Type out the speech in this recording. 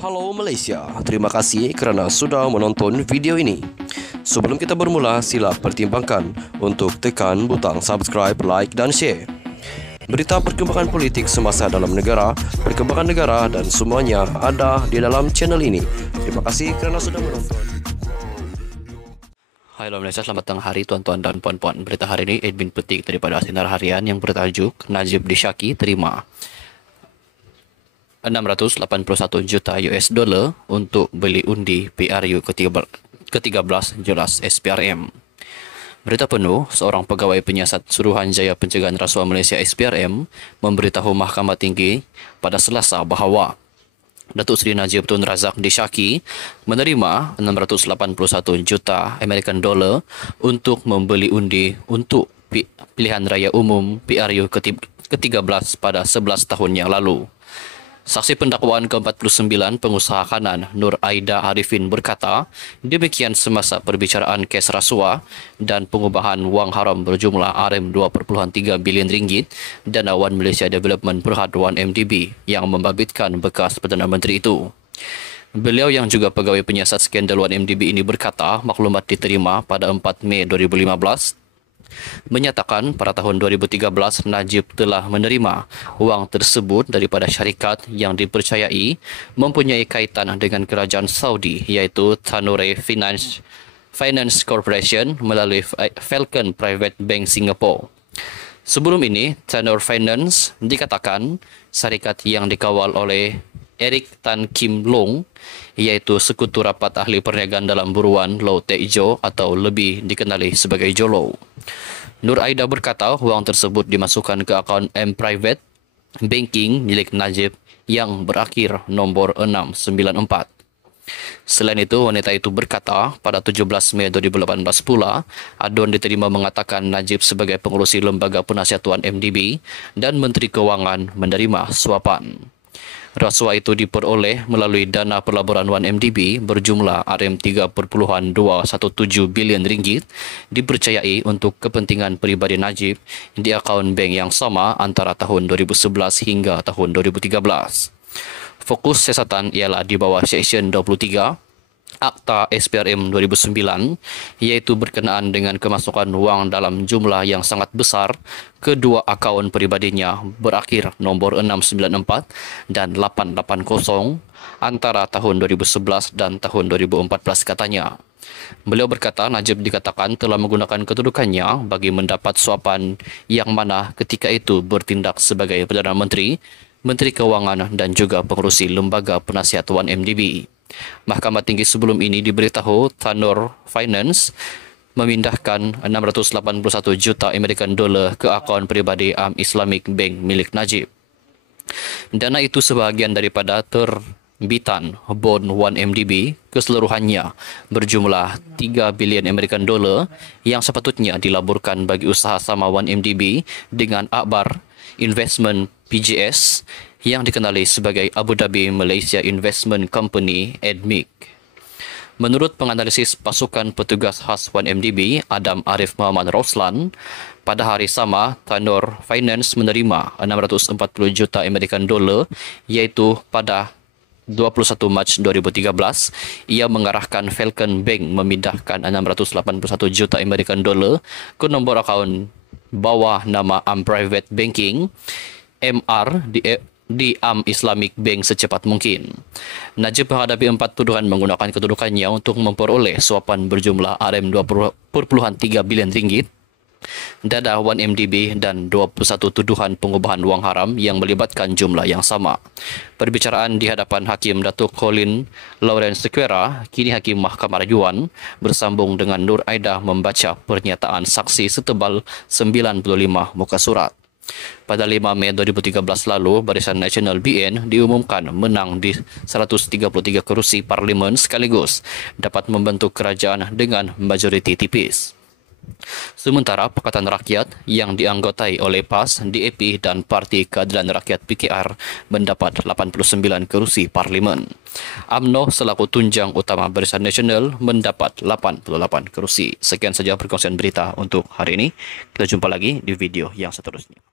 Halo Malaysia, terima kasih kerana sudah menonton video ini. Sebelum kita bermula, sila pertimbangkan untuk tekan butang subscribe, like dan share. Berita perkembangan politik semasa dalam negara, perkembangan negara dan semuanya ada di dalam channel ini. Terima kasih kerana sudah menonton. Hai Malaysia, selamat tengah hari tuan-tuan dan puan-puan. Berita hari ini admin petik daripada Sinar Harian yang bertajuk Najib Dishaki terima 681 juta US dollar untuk beli undi PRU ke-13 jelas SPRM. Berita penuh, seorang pegawai penyiasat Suruhanjaya Pencegahan Rasuah Malaysia SPRM memberitahu Mahkamah Tinggi pada Selasa bahawa Datuk Seri Najib Tun Razak Dishaki menerima 681 juta American dollar untuk membeli undi untuk pilihan raya umum PRU ke-13 pada 11 tahun yang lalu. Saksi pendakwaan ke-49 pengusaha kanan Nur Aida Arifin berkata, demikian semasa perbicaraan kes rasuah dan pengubahan wang haram berjumlah RM2.3 bilion ringgit Dana Wan Malaysia Development Berhad 1MDB yang membabitkan bekas Perdana Menteri itu. Beliau yang juga pegawai penyiasat skandal 1MDB ini berkata, maklumat diterima pada 4 Mei 2015 menyatakan pada tahun 2013 Najib telah menerima wang tersebut daripada syarikat yang dipercayai mempunyai kaitan dengan kerajaan Saudi iaitu Tanure Finance Corporation melalui Falcon Private Bank Singapore. Sebelum ini, Tanure Finance dikatakan syarikat yang dikawal oleh Eric Tan Kim Long iaitu sekutu rapat ahli perniagaan dalam buruan Low Tech Jo atau lebih dikenali sebagai Jolo. Nur Aida berkata wang tersebut dimasukkan ke akaun M-Private Banking milik Najib yang berakhir nombor 694. Selain itu, wanita itu berkata pada 17 Mei 2018 pula, aduan diterima mengatakan Najib sebagai pengurusi Lembaga Penasihat 1MDB dan Menteri Kewangan menerima suapan. Rasuah itu diperoleh melalui dana pelaburan 1MDB berjumlah RM3.217 bilion ringgit dipercayai untuk kepentingan peribadi Najib di akaun bank yang sama antara tahun 2011 hingga tahun 2013. Fokus siasatan ialah di bawah Seksyen 23 Akta SPRM 2009 iaitu berkenaan dengan kemasukan wang dalam jumlah yang sangat besar kedua akaun peribadinya berakhir nombor 694 dan 880 antara tahun 2011 dan tahun 2014 katanya. Beliau berkata Najib dikatakan telah menggunakan kedudukannya bagi mendapat suapan yang mana ketika itu bertindak sebagai Perdana Menteri, Menteri Kewangan dan juga pengurusi Lembaga Penasihat 1MDB. Mahkamah Tinggi sebelum ini diberitahu Tanure Finance memindahkan 681 juta American dollar ke akaun peribadi Islamic Bank milik Najib. Dana itu sebahagian daripada terbitan bond 1MDB keseluruhannya berjumlah 3 bilion American dollar yang sepatutnya dilaburkan bagi usaha sama 1MDB dengan Akbar Investment PJS yang dikenali sebagai Abu Dhabi Malaysia Investment Company (ADMIC). Menurut penganalisis pasukan petugas khas 1MDB Adam Arif Muhammad Roslan, pada hari sama Tanure Finance menerima 640 juta American dollar iaitu pada 21 Mac 2013 ia mengarahkan Falcon Bank memindahkan 681 juta American dollar ke nombor akaun bawah nama Private Banking MR di Islamic Bank secepat mungkin. Najib menghadapi 4 tuduhan menggunakan kedudukannya untuk memperoleh suapan berjumlah RM2.3 bilion ringgit, dana 1MDB dan 21 tuduhan pengubahan wang haram yang melibatkan jumlah yang sama. Perbicaraan di hadapan Hakim Datuk Colin Lawrence Sequeira, kini Hakim Mahkamah Rayuan, bersambung dengan Nur Aida membaca pernyataan saksi setebal 95 muka surat. Pada 5 Mei 2013 lalu, Barisan Nasional BN diumumkan menang di 133 kerusi parlimen sekaligus dapat membentuk kerajaan dengan majoriti tipis. Sementara Pakatan Rakyat yang dianggotai oleh PAS, DAP dan Parti Keadilan Rakyat PKR mendapat 89 kerusi parlimen. UMNO selaku tunjang utama Barisan Nasional mendapat 88 kerusi. Sekian saja perkongsian berita untuk hari ini. Kita jumpa lagi di video yang seterusnya.